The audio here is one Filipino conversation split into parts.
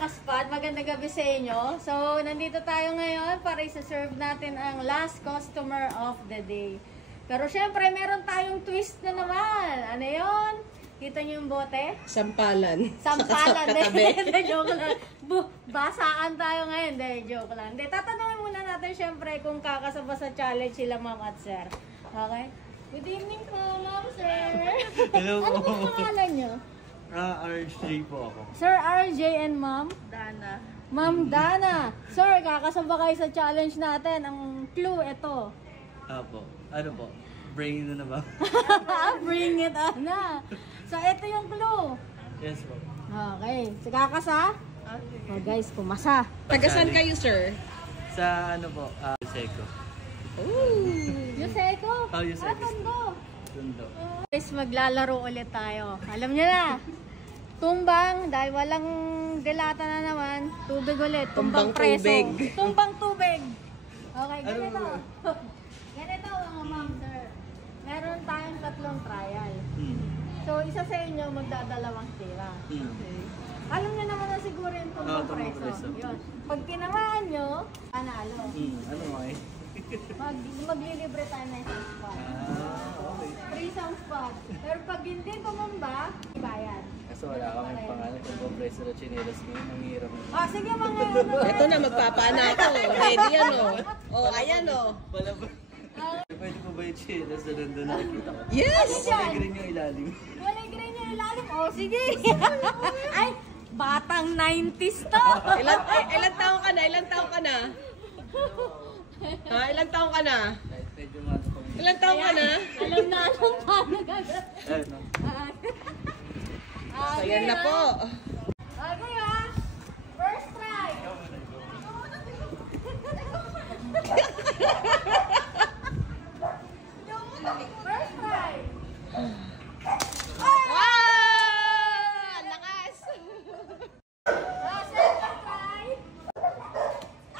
kaspad, magandang gabi sa inyo. So, nandito tayo ngayon para isa-serve natin ang last customer of the day. Pero syempre, meron tayong twist na naman. Ano yun? Kita niyo yung bote? Sampalan. Sampalan. Hindi, joke lang. Basaan tayo ngayon. Hindi, joke lang. Hindi, tatanungin muna natin syempre kung kakasaba sa challenge sila ma'am at sir. Okay? Good evening po, ma'am, sir. Hello po. Ano po ang pangalan niyo? RJ po ako. Sir RJ and Ma'am Dana. Ma'am Dana. Sir, kakasaba kayo sa challenge natin. Ang clue, ito. Apo. Ano po? Brain na ba? Bring it on na. So, ito yung clue. Yes po. Okay. So, kakasa? Oh, guys, kumasa. Tagasan kayo, sir? Sa ano po? Seco. Yuseko? Oh, Yuseko. Tondo. Tundo. Guys, maglalaro ulit tayo. Alam niyo na. Tumbang, dahil walang delata na naman. Tubig ulit. Tumbang preso. Tubig. Tumbang tubig. Okay, Ano ganito. ba? Ganito mga ma'am, sir. Meron tayong 3 trial. So, isa sa inyo magdadalawang tira. Alam niyo naman na siguro yung tumbang tumbang preso. preso. Yun. Pag tinamaan nyo, panalo. Ano nga eh? Maglilibre tayo ng isang spot. Okay. Free sound spot. Pero pag hindi tumamba, ibayad. Kaso wala kami pangalan kung compreso na chinelas ngayon. Ang hirap. Oh, sige mga Ito na, magpapana ako. Ready yan, oh. Oh, ayan, oh. Wala ba? Pwede po ba yung chinelas na nandun nakikita ko? Yes! Kulay green yung ilalim. Walay green yung ilalim. Oh, sige. Ay, batang 90s to. Ilan taong ka na? Ilan taong ka na? Ha? Ilan taong ka na? Medyo mato po. Ilan taong ka na? Alam na anong paano gagawin. Ano? Ayan na po. Okay ha. First try. First try. Ah! Lakas! Second try.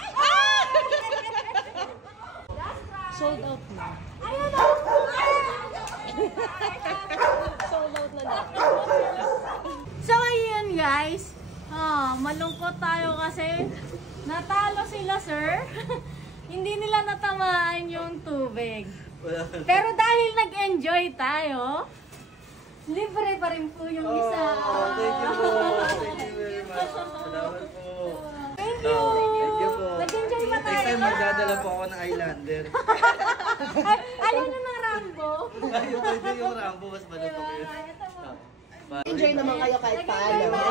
Ah! Last try. Sold out na. Ayun o. Sold out na daw. So ayun guys, malungkot tayo kasi natalo sila sir. Hindi nila natamaan yung tubig. Wala. Pero dahil nag-enjoy tayo, libre pa rin po yung isa. Thank you po. Thank you very much. Salamat po. Thank you. Thank you po. Nag-enjoy pa tayo. Next time magdadala po ako ng Islander. Ayaw na ng Rambo. Ay, pwede yung Rambo. Mas malapok yun. Ito mo. Enjoy naman kayo kahit paano. Nag-enjoy ba?